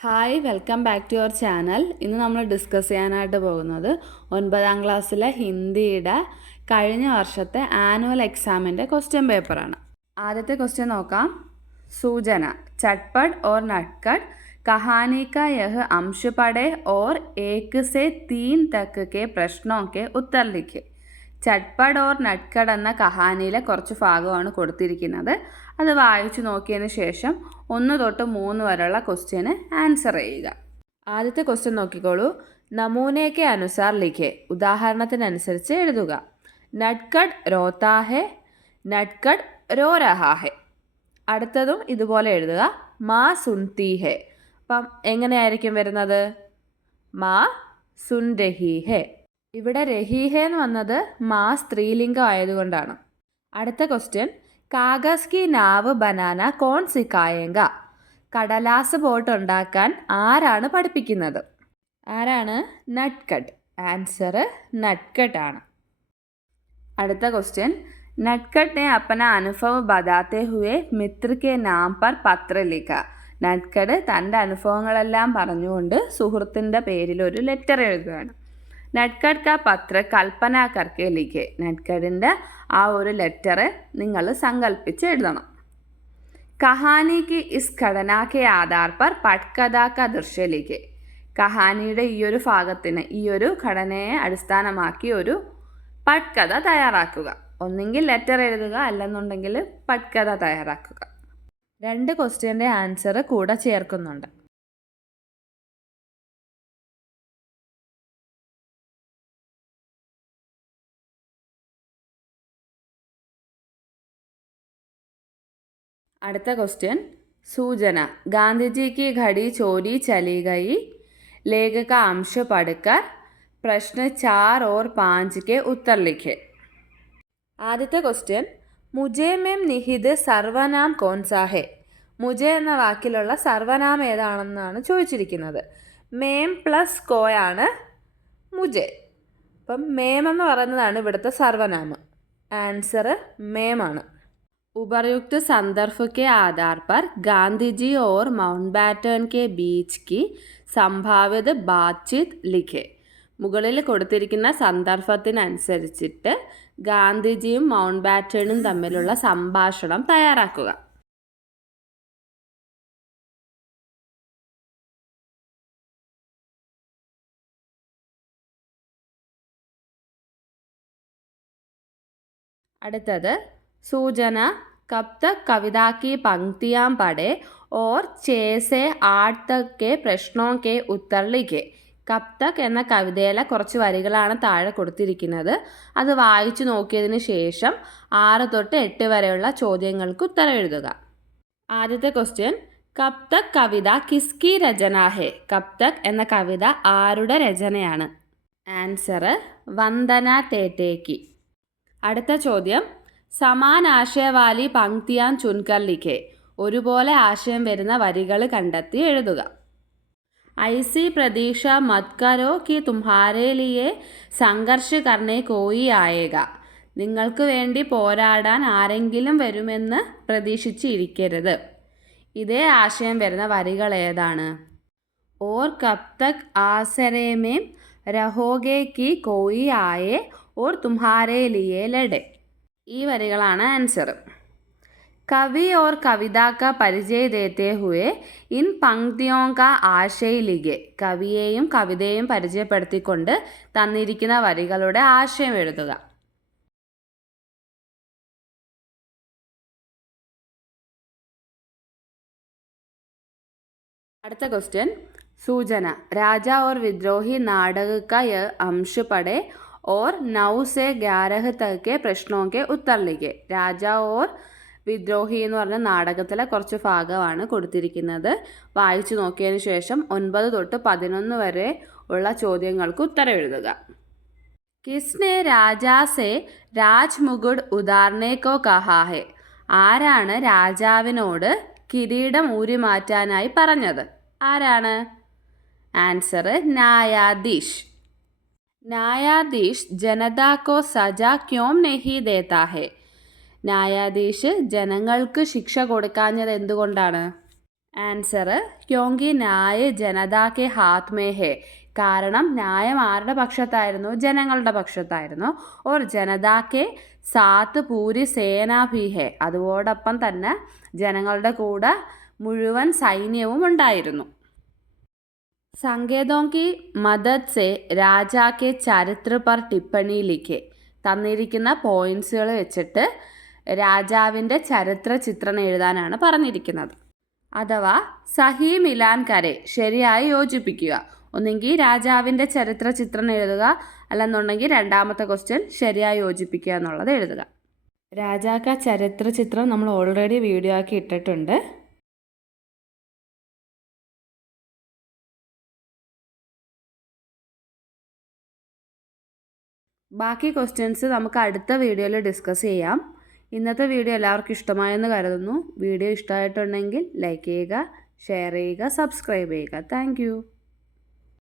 Hi, welcome back to your channel. ഇന്ന് നമ്മൾ discuss ചെയ്യാനായിട്ട് പോകുന്നത് 9ാം ക്ലാസ്സിലെ ഹിന്ദിയുടെ കഴിഞ്ഞ വർഷത്തെ ആനുവൽ എക്സാമിൻ്റെ ക്വസ്റ്റ്യൻ പേപ്പറാണ്. ആദ്യത്തെ ക്വസ്റ്റ്യൻ നോക്കാം. സൂചന ചട്പട് ഓർ നട്കട് कहानी का यह अंश पढ़े और 1 से 3 तक के प्रश्नों के उत्तर लिखे. ചട്പട് ഓർ നട്കട് എന്ന കഹാനിയിലെ കുറച്ച് ഭാഗമാണ് കൊടുത്തിരിക്കുന്നത്. അത് വായിച്ചു നോക്കിയതിന് ശേഷം 1 തൊട്ട് 3 വരെയുള്ള ക്വസ്റ്റ്യന് ആൻസർ ചെയ്യുക. ആദ്യത്തെ ക്വസ്റ്റ്യൻ നോക്കിക്കോളൂ. നമൂനയ്ക്ക് അനുസാർ ലിഖെ, ഉദാഹരണത്തിനനുസരിച്ച് എഴുതുക. നട്കട് രോത്താ ഹെ, നട്കട് രോ രഹാ ഹെ. അടുത്തതും ഇതുപോലെ എഴുതുക. മാ സുൻതി ഹെ. അപ്പം എങ്ങനെയായിരിക്കും വരുന്നത്? മാ സുൻ രഹി ഹെ. ഇവിടെ രഹി ഹെ എന്ന് വന്നത് മാ സ്ത്രീലിംഗം ആയതുകൊണ്ടാണ്. അടുത്ത ക്വസ്റ്റ്യൻ, കാഗസ് കി നാവ് ബനാന കോൺ സിക്കായേങ്ക. കടലാസ് ബോട്ട് ഉണ്ടാക്കാൻ ആരാണ് പഠിപ്പിക്കുന്നത്? ആരാണ്? നട്കട്. ആൻസർ നട്കട് ആണ്. അടുത്ത ക്വസ്റ്റ്യൻ, നട്കട് ने अपना अनुभव बताते हुए मित्र के नाम पर पत्र लिखा. നട്കട് തൻ്റെ അനുഭവങ്ങളെല്ലാം പറഞ്ഞുകൊണ്ട് സുഹൃത്തിൻ്റെ പേരിൽ ഒരു ലെറ്റർ എഴുതുകയാണ്. നട്കട് കാ പത്ര കൽപ്പന കർക്കെ ലിഖെ. നട്കടിൻ്റെ ആ ഒരു ലെറ്റർ നിങ്ങൾ സങ്കല്പിച്ച് എഴുതണം. കഹാനി കി ഇസ് ഘടനാ കെ ആധാർ പർ പട്കഥാ കാ ദൃശ്യ ലിഖെ. കഹാനിയുടെ ഈ ഒരു ഭാഗത്തിന്, ഈ ഒരു ഘടനയെ അടിസ്ഥാനമാക്കി ഒരു പട്കഥ തയ്യാറാക്കുക. ഒന്നെങ്കിൽ ലെറ്റർ എഴുതുക, അല്ലെന്നുണ്ടെങ്കിൽ പട്കഥ തയ്യാറാക്കുക. 2 ക്വസ്റ്റ്യൻ്റെ ആൻസർ കൂടെ ചേർക്കുന്നുണ്ട്. അടുത്ത ക്വസ്റ്റ്യൻ, സൂചന ഗാന്ധിജി की घड़ी चोरी चली गई. लेख का अंश पढ़कर प्रश्न 4 और 5 के उत्तर लिखे. ആദ്യത്തെ ക്വസ്റ്റ്യൻ, മുജെ മേം നിഹിത് സർവനാം കോൺസാ ഹെ. മുജെ എന്ന വാക്കിലുള്ള സർവനാം ഏതാണെന്നാണ് ചോദിച്ചിരിക്കുന്നത്. മേം പ്ലസ് കോയാണ് മുജെ. അപ്പം മേം എന്ന് പറയുന്നതാണ് ഇവിടുത്തെ സർവനാമം. ആൻസർ മേമാണ്. उपर्युक्त संदर्भ के आधार पर गांधी जी और माउंटबैटन के बीच की संभावित बातचीत लिखे. മുകളിൽ കൊടുത്തിരിക്കുന്ന സന്ദർഭത്തിനനുസരിച്ചിട്ട് ഗാന്ധിജിയും മൗണ്ട് ബാറ്റനും തമ്മിലുള്ള സംഭാഷണം തയ്യാറാക്കുക. അടുത്തത് सूचना कब तक कविता की पंक्तियाँ पढ़े और 6 से 8 तक के प्रश्नों के उत्तर लिखे. കബ് തക് എന്ന കവിതയിലെ കുറച്ച് വരികളാണ് താഴെ കൊടുത്തിരിക്കുന്നത്. അത് വായിച്ചു നോക്കിയതിന് ശേഷം 6 തൊട്ട് 8 വരെയുള്ള ചോദ്യങ്ങൾക്ക് ഉത്തരം എഴുതുക. ആദ്യത്തെ ക്വസ്റ്റ്യൻ, കബ് തക് കവിത കിസ്കി രചന ഹെ. കബ് തക് എന്ന കവിത ആരുടെ രചനയാണ്? ആൻസർ വന്ദന തേറ്റേക്കി. അടുത്ത ചോദ്യം, സമാൻ ആശയവാലി പങ്ക്തിയാൻ ചുൻകർ ലിഖെ. ഒരുപോലെ ആശയം വരുന്ന വരികൾ കണ്ടെത്തി എഴുതുക. ഐസി പ്രതീക്ഷ മത് കരോ കി തുമ്ഹാരേ ലിയെ സംഘർഷ് കർണേ കോയി ആയേഗ. നിങ്ങൾക്ക് വേണ്ടി പോരാടാൻ ആരെങ്കിലും വരുമെന്ന് പ്രതീക്ഷിച്ചിരിക്കരുത്. ഇതേ ആശയം വരുന്ന വരികൾ ഏതാണ്? ഓർ കബ് തക് ആസരേ മേം രഹോഗേ കി കോയി ആയേ ഓർ തുമ്ഹാരേ ലിയെ ലഡെ. ഈ വരികളാണ് ആൻസർ. കവി ഓർ കവിത കാ പരിചയ ദേത്തെ ഹുവേ ഇൻ പങ്ക്തിയോ കാ ആശയ ലിഖെ. കവിയെയും കവിതയും പരിചയപ്പെടുത്തിക്കൊണ്ട് തന്നിരിക്കുന്ന വരികളുടെ ആശയം എഴുതുക. അടുത്ത ക്വസ്റ്റ്യൻ, സൂചന രാജ ഓർ വിദ്രോഹി നാടക കാ യഹ് अंश पढ़े और 9 से 11 तक के प्रश्नों के उत्तर लिखे. രാജ ഓർ വിദ്രോഹി എന്ന് പറഞ്ഞ നാടകത്തിലെ കുറച്ച് ഭാഗമാണ് കൊടുത്തിരിക്കുന്നത്. വായിച്ചു നോക്കിയതിന് ശേഷം 9 തൊട്ട് 11 വരെ ഉള്ള ചോദ്യങ്ങൾക്ക് ഉത്തരം എഴുതുക. കിസ്നെ രാജാസെ രാജ് മുകുട് ഉദാർനെ കോ കഹാ ഹെ. ആരാണ് രാജാവിനോട് കിരീടം ഊരി മാറ്റാനായി പറഞ്ഞത്? ആരാണ്? ആൻസർ ന്യായാധീഷ്. ന്യായാധീഷ് ജനതാ കോ സജ ക്യോം നഹി ദേത്താ ഹെ. ന്യായാധീശ് ജനങ്ങൾക്ക് ശിക്ഷ കൊടുക്കാഞ്ഞത് എന്തുകൊണ്ടാണ്? ആൻസർ ക്യോങ്കി ന്യായ ജനതാ കെ ഹാത്ത് മേ ഹേ. കാരണം ന്യായം ആരുടെ പക്ഷത്തായിരുന്നു? ജനങ്ങളുടെ പക്ഷത്തായിരുന്നു. ഓർ ജനതാ കെ സാത്ത് പൂരി സേനാ ഭി ഹേ. അതോടൊപ്പം തന്നെ ജനങ്ങളുടെ കൂടെ മുഴുവൻ സൈന്യവും ഉണ്ടായിരുന്നു. സങ്കേതോं की मदद से രാജാ കെ ചരിത്ര പർ ടിപ്പണി ലിഖെ. തന്നിരിക്കുന്ന പോയിന്റ്സുകൾ വെച്ചിട്ട് രാജാവിൻ്റെ ചരിത്ര ചിത്രണം എഴുതാനാണ് പറഞ്ഞിരിക്കുന്നത്. അഥവാ സഹി മിലാൻ കരെ, ശരിയായി യോജിപ്പിക്കുക. ഒന്നെങ്കിൽ രാജാവിൻ്റെ ചരിത്ര ചിത്രണം എഴുതുക, അല്ലെന്നുണ്ടെങ്കിൽ രണ്ടാമത്തെ ക്വസ്റ്റ്യൻ ശരിയായി യോജിപ്പിക്കുക എന്നുള്ളത് എഴുതുക. രാജാക്ക ചരിത്ര ചിത്രം നമ്മൾ ഓൾറെഡി വീഡിയോ ആക്കി ഇട്ടിട്ടുണ്ട്. ബാക്കി ക്വസ്റ്റ്യൻസ് നമുക്ക് അടുത്ത വീഡിയോയിൽ ഡിസ്കസ് ചെയ്യാം. ഇന്നത്തെ വീഡിയോ എല്ലാവർക്കും ഇഷ്ടമായെന്ന് കരുതുന്നു. വീഡിയോ ഇഷ്ടമായിട്ടുണ്ടെങ്കിൽ ലൈക്ക് ചെയ്യുക, ഷെയർ ചെയ്യുക, സബ്സ്ക്രൈബ് ചെയ്യുക. താങ്ക്